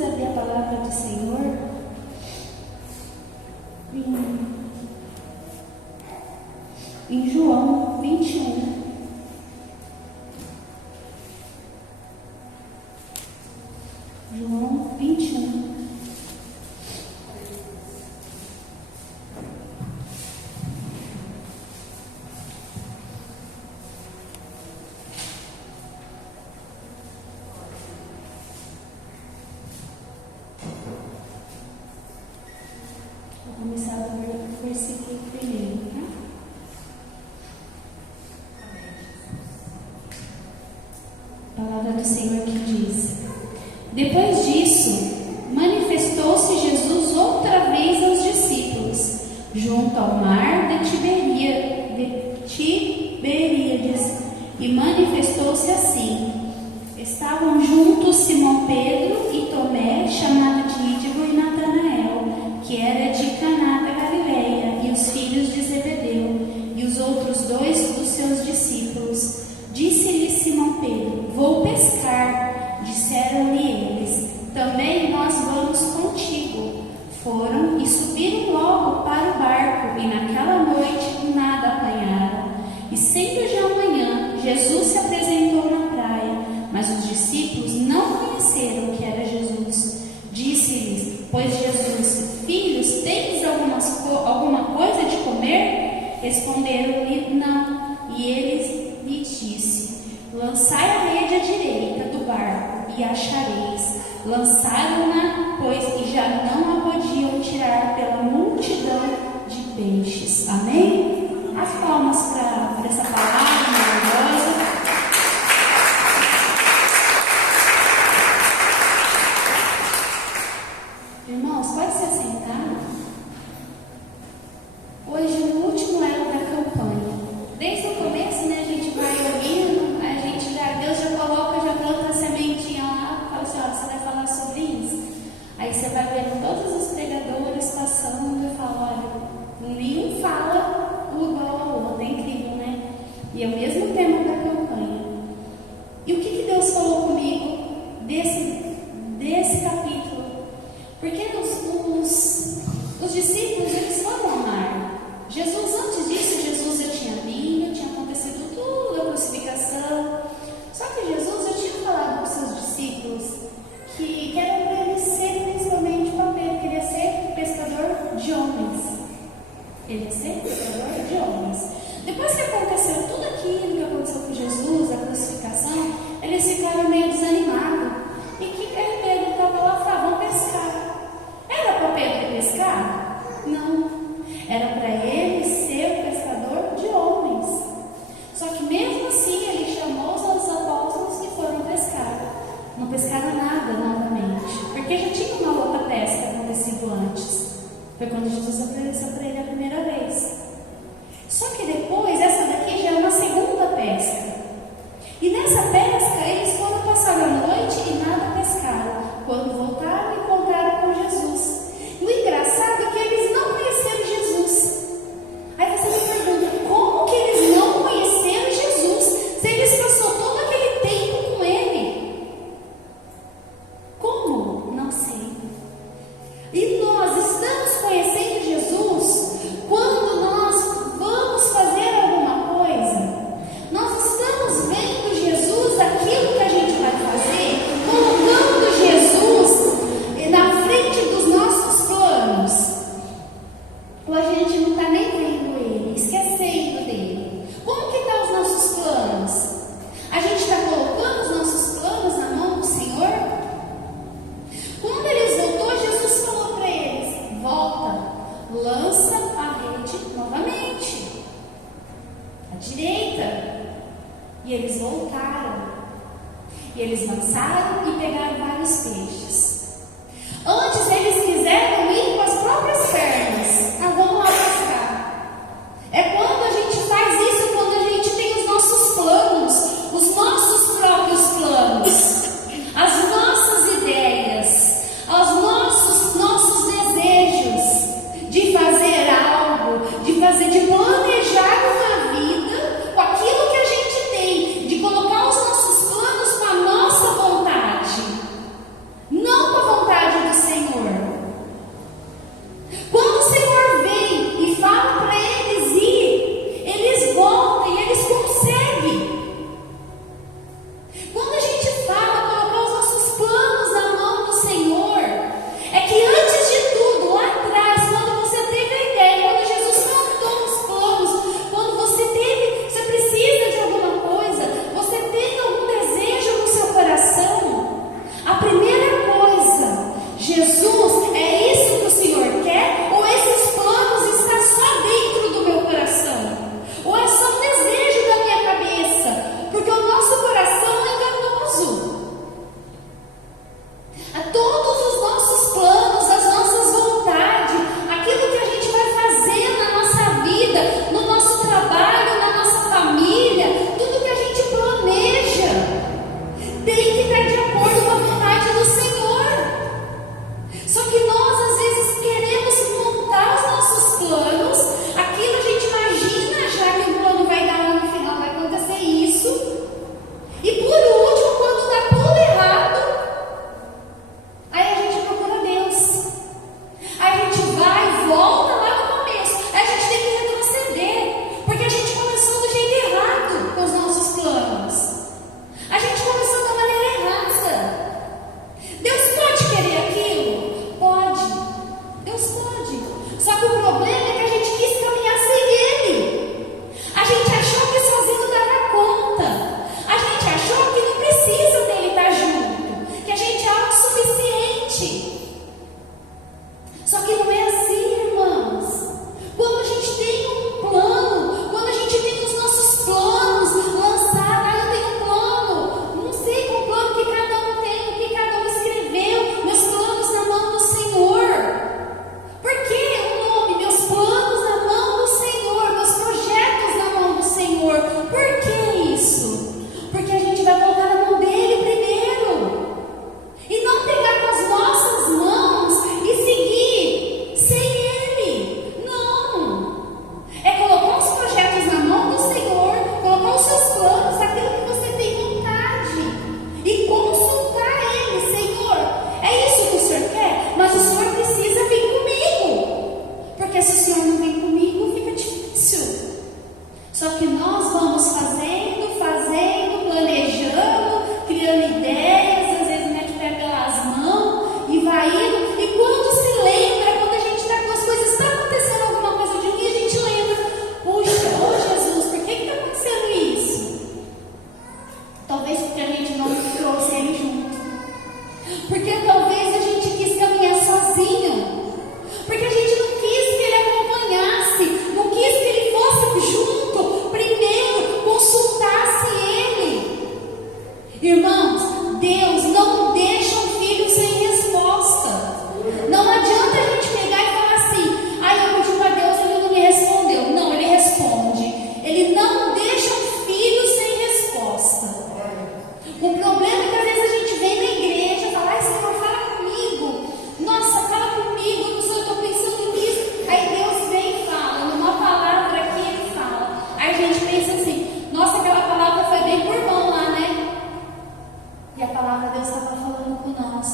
abrir a palavra do Senhor em João 21. João 21. Vou começar do versículo 1, tá? A palavra do Senhor que diz: Depois disso, manifestou-se Jesus outra vez aos discípulos, junto ao mar de Tiberíades, e manifestou-se assim. Estavam juntos Simão Pedro e Tomé, chamado Dídigo, e Natanael, que era de Caná da Galileia, e os filhos de Zebedeu, e os outros dois dos seus discípulos. Disse-lhe Simão Pedro: Vou pescar. Disseram-lhe eles: Também nós vamos contigo. Foram e subiram logo para o barco, e naquela noite nada apanharam. E sendo já amanhã, Jesus se apresentou na praia, mas os discípulos não conheceram que era Jesus. Disse-lhes, pois Jesus: Filhos, tendes alguma coisa de comer? Responderam-lhe: Não. E ele lhes disse: Lançai a rede à direita do barco e achareis. Lançaram-na, pois, e já não a podiam tirar pela multidão de peixes. Amém? As palmas para essa palavra maravilhosa. Irmãos, pode se assentar. Hoje, no último elo da campanha. Desde o começo, né, a gente vai ouvindo, Deus já coloca, já planta a sementinha lá, fala assim: ó, você vai falar sobre isso. Aí você vai vendo todos os pregadores passando e fala: olha, nenhum fala igual ao outro. É incrível, né? E é o mesmo tema da campanha. E o que Deus falou comigo desse capítulo? Porque os discípulos, eles foram ao mar. Jesus, antes disso, Jesus já tinha vindo, tinha acontecido tudo, a crucificação. Só que Jesus já tinha falado para os seus discípulos que era para ele ser principalmente Pedro, que ele ia ser pescador de homens. Ele ia ser pescador de homens. Depois que aconteceu tudo aquilo que aconteceu com Jesus, a crucificação, eles ficaram meio desanimados. E que Pedro estava lá e falava: vamos pescar. Era para Pedro pescar? Não. Era para ele ser pescador de homens. Só que mesmo assim ele chamou os outros apóstolos que foram pescar. Não pescaram nada novamente, porque já tinha uma outra pesca acontecido antes. Foi quando Jesus apareceu para ele a primeira vez. Só que depois, essa daqui já é uma segunda pesca. E nessa pesca eles foram passar a noite e nada pescaram. Quando voltaram, encontraram com Jesus. O engraçado é que eles não conheceram Jesus. Aí você me pergunta: como que eles não conheceram Jesus se eles passaram todo aquele tempo com ele? Como? Não sei. E nós estamos conhecendo Jesus quando nós vamos fazer alguma coisa. Nós estamos vendo Jesus, aquilo que a gente vai fazer, colocando Jesus na frente dos nossos planos. Ou a gente não está nem vendo ele, esquecendo dele. Como que estão os nossos planos? A gente está colocando os nossos planos na mão do Senhor? Quando eles voltou, Jesus falou para eles: volta, lança a rede novamente à direita. E eles voltaram. E eles lançaram e pegaram vários peixes. Antes eles quiseram ir com as próprias pernas. Vamos lá pescar. É quando a gente faz isso, quando a gente tem os nossos planos, os nossos próprios planos, as nossas ideias, os nossos desejos de fazer algo, de planejar uma vida com aquilo que a gente tem, de colocar os nossos planos com a nossa vontade, não com a vontade porque talvez a gente quis caminhar sozinho, porque a gente não quis que Ele acompanhasse, não quis que Ele fosse junto, primeiro consultasse Ele. Irmãos, Deus não deixa um filho sem resposta. Não adianta a gente pegar e falar assim: ai, eu pedi para Deus, Ele não me respondeu. Não, Ele responde. Ele não deixa um filho sem resposta. O problema é que às vezes a gente vem na igreja e fala: ai, Senhor, fala comigo. Nossa, fala comigo, eu estou pensando nisso. Aí Deus vem e fala, numa palavra aqui Ele fala. Aí a gente pensa assim: nossa, aquela palavra foi bem por mão lá, né? E a palavra Deus estava falando com nós.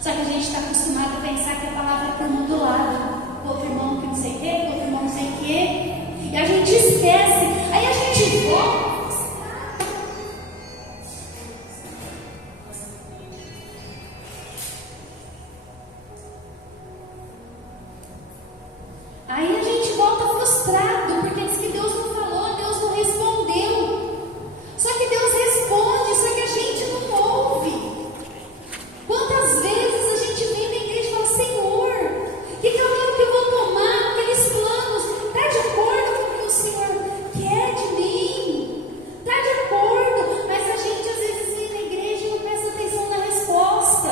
Só que a gente está acostumado a pensar que a palavra é por mão do lado. Outro irmão que não sei o quê, outro irmão não sei o quê. E a gente esquece. Aí a gente volta. Aí a gente volta frustrado, porque diz que Deus não falou, Deus não respondeu. Só que Deus responde, só que a gente não ouve. Quantas vezes a gente vem na igreja e fala: Senhor, que caminho que eu vou tomar? Aqueles planos, está de acordo com o que o Senhor quer de mim? Está de acordo? Mas a gente às vezes vem na igreja e não presta atenção na resposta.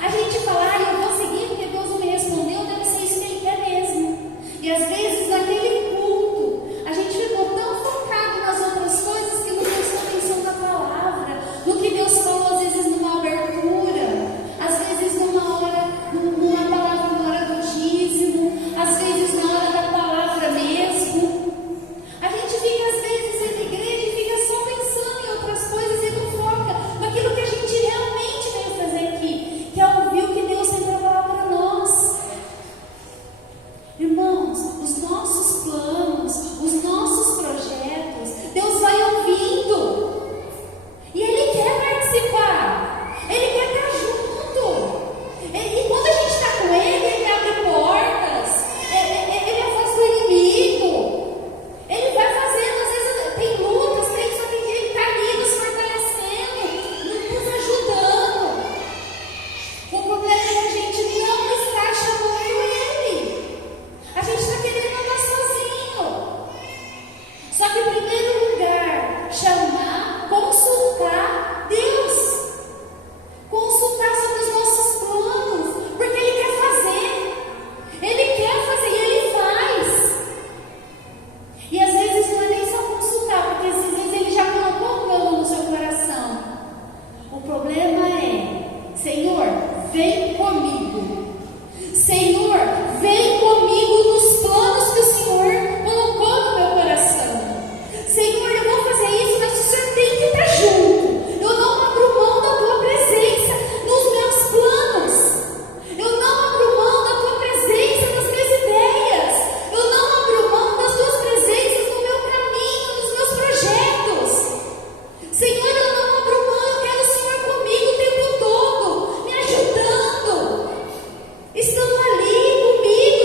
A gente fala: ah, eu vou seguir porque Deus não me respondeu, deve ser isso que Ele quer mesmo. E às vezes naquele culto, a gente ficou tão focado nas outras coisas que não prestou atenção na palavra, no que Deus falou, às vezes numa abertura, às vezes numa palavra na hora do dízimo, às vezes na hora da palavra mesmo. A gente fica às vezes na igreja e fica só pensando em outras coisas e não foca naquilo que a gente realmente veio fazer aqui, que é ouvir o que Deus tem para falar para nós. Irmãos, os nossos planos, os nossos projetos, Deus vai ouvindo. E Ele quer participar. Ele quer estar junto. E quando a gente está com Ele, Ele abre portas. Ele afasta o inimigo. Ele vai fazendo, às vezes tem lutas, só que Ele está ali nos fortalecendo, nos ajudando. O problema é que a gente não está chamando Ele. A gente está querendo andar sozinho. Só que em primeiro lugar, chamar, consultar Deus. Consultar sobre os nossos planos. Porque Ele quer fazer. Ele quer fazer e Ele faz. E às vezes não é nem só consultar, porque às vezes Ele já colocou o plano no seu coração. O problema é: Senhor, vem comigo. Senhor, vem comigo nos planos que o Senhor colocou no meu coração. Senhor, eu vou fazer isso, mas o Senhor tem que estar junto. Eu não abro mão da Tua presença nos meus planos. Eu não abro mão da Tua presença nas minhas ideias. Eu não abro mão das Tuas presenças no meu caminho, nos meus projetos. Senhor, eu não abro mão, eu quero o Senhor comigo o tempo todo, me ajudando, estando ali comigo,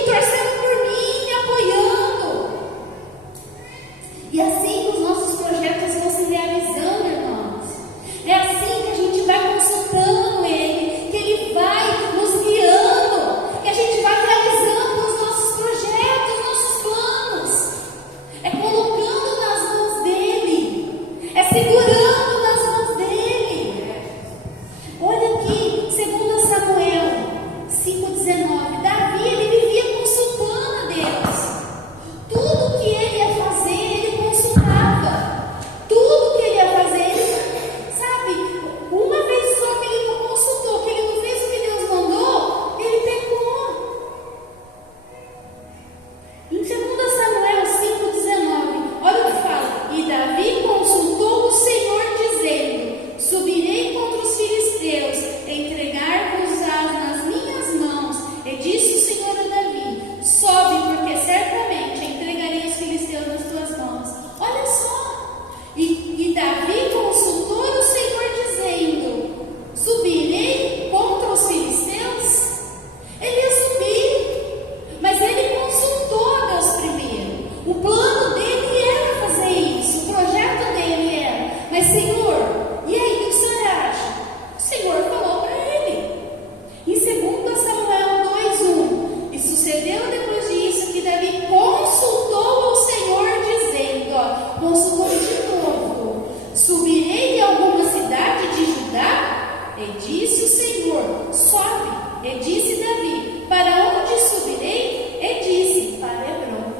E disse o Senhor: sobe. E disse Davi: para onde subirei? E disse: para Hebrom.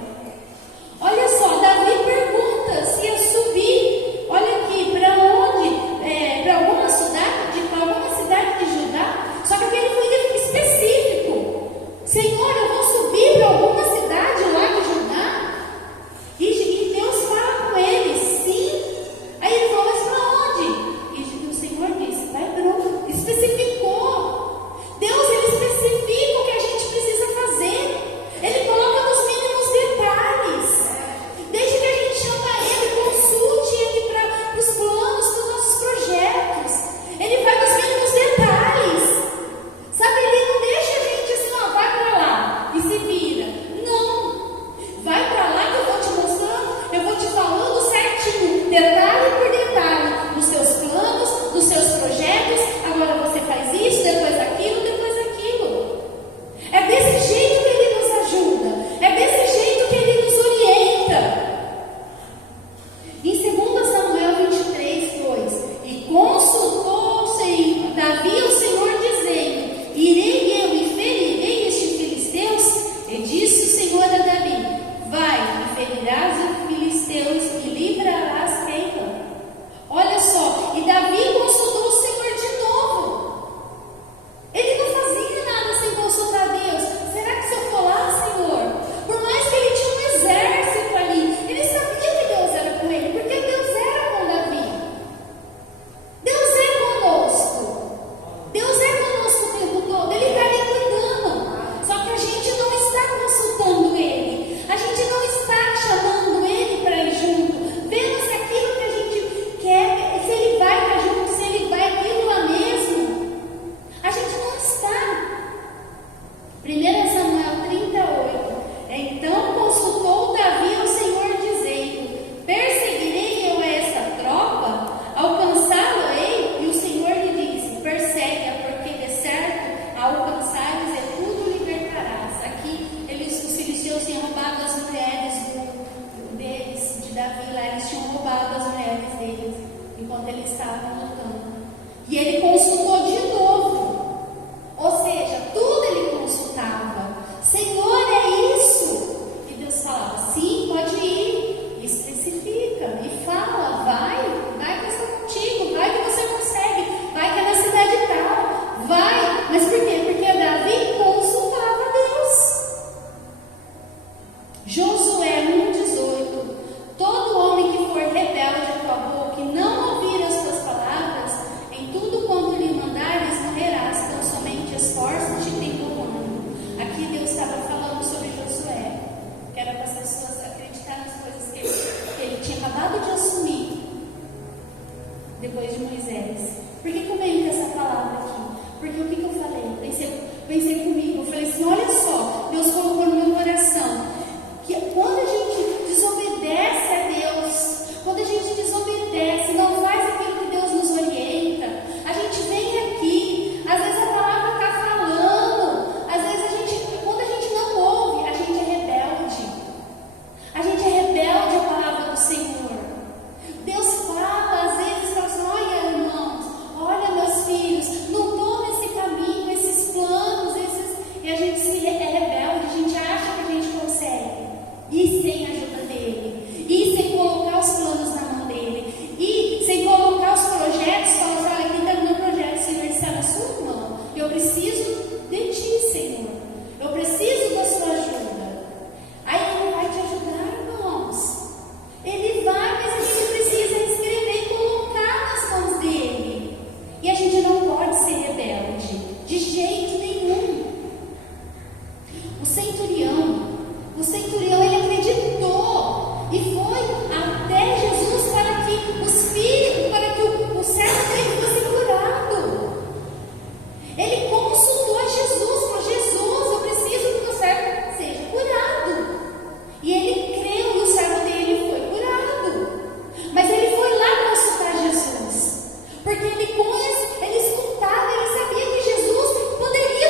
Olha só, Davi pergunta se ia subir, olha aqui, para onde? Para alguma cidade de Judá. Só que ele foi específico. Senhor, eu vou subir para alguma cidade lá de Judá? E Deus fala com ele, sim. Aí ele falou: mas para onde? E o Senhor disse: vai para Hebrom. Especificou. Deus, ele especifica o que a gente precisa fazer. Ele coloca nos mínimos detalhes. Desde que a gente chama ele, consulte ele para os planos, para os nossos projetos. Ele vai nos mínimos detalhes. Sabe, ele não deixa a gente assim, ó, vai para lá e se vira. Não. Vai para lá que eu vou te mostrando, eu vou te falando certinho, detalhe por detalhe, dos seus planos, dos seus projetos. Agora você faz isso, depois aquilo, depois aquilo. É desse jeito que ele nos ajuda. É desse jeito que ele nos orienta. Em 2 Samuel 23:2, e consultou-se Davi o Senhor, dizendo: irei eu e ferirei estes filisteus? E disse o Senhor a Davi: vai e ferirás os filisteus e livrarás Keila. Olha só, e Davi consultou o Senhor de novo. Ele não fazia nada sem consultar Deus. Será que se eu for lá, Senhor? Por mais que ele tinha um exército ali, ele sabia que Deus era com ele, porque Deus era com Davi. Deus é conosco. Deus é conosco o tempo todo. Ele está ali cuidando. Só que a gente não está consultando ele. A gente não está chamando ele para ir junto. Vendo se aquilo que a gente quer, se ele vai estar junto, se ele vai aquilo lá mesmo. A gente não está. 1 Samuel 38. Então consultou Davi ao Senhor, dizendo: perseguirei eu a esta tropa? Alcançá-la-ei? E o Senhor lhe disse: persegue-a, porque de certo a alcançares e tudo libertarás. Aqui os filisteus tinham roubado as mulheres deles, de Davi lá, eles tinham roubado as mulheres deles enquanto eles estavam lutando. E ele consultou de novo. Ou seja, tudo ele consultava. Senhor, é isso? E Deus falava: sim, pode ir. E especifica e fala: vai que eu estou contigo, vai que você consegue, vai que é na cidade tal, vai. Mas por quê? Porque Davi consultava Deus. Josué 1:18. Todo homem que for rebelde à tua boca e não ouvir as tuas palavras, em tudo quanto lhe mandares, morrerás. Então somente esforça-te e tem comando. Aqui Deus estava falando sobre Josué, que era para as pessoas acreditar nas coisas que ele tinha acabado de assumir depois de Moisés. Por que eu venho com essa palavra aqui? Porque o que eu falei? Pensei comigo, eu falei assim: olha só, Deus colocou no meu coração que quando a gente desobedece a Deus, quando a gente desobedece, não faz aquilo que Deus nos orienta, a gente vem aqui, às vezes a palavra está falando, às vezes quando a gente não ouve, a gente é rebelde. A gente é rebelde à palavra do Senhor. Deus fala, às vezes fala assim: olha, irmãos, olha, meus filhos, não tome esse caminho, esses planos, e a gente é rebelde, a gente acha que a gente consegue. E sem a ajuda dele, e sem colocar os planos na mão dele, e sem colocar os projetos, falar assim: olha, aqui está o meu projeto, Senhor, está na sua mão. Eu preciso de ti, Senhor. Eu preciso da sua ajuda. Aí ele vai te ajudar, irmãos. Ele vai, mas a gente precisa escrever e colocar nas mãos dele. E a gente não pode ser rebelde, de jeito nenhum. O centurião, ele acreditou e foi até Jesus para que o servo dele fosse curado. Ele consultou a Jesus, falou: Jesus, eu preciso que o meu servo seja curado. E ele creu e o servo dele foi curado. Mas ele foi lá consultar Jesus, porque ele escutava, ele sabia que Jesus poderia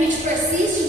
gente persiste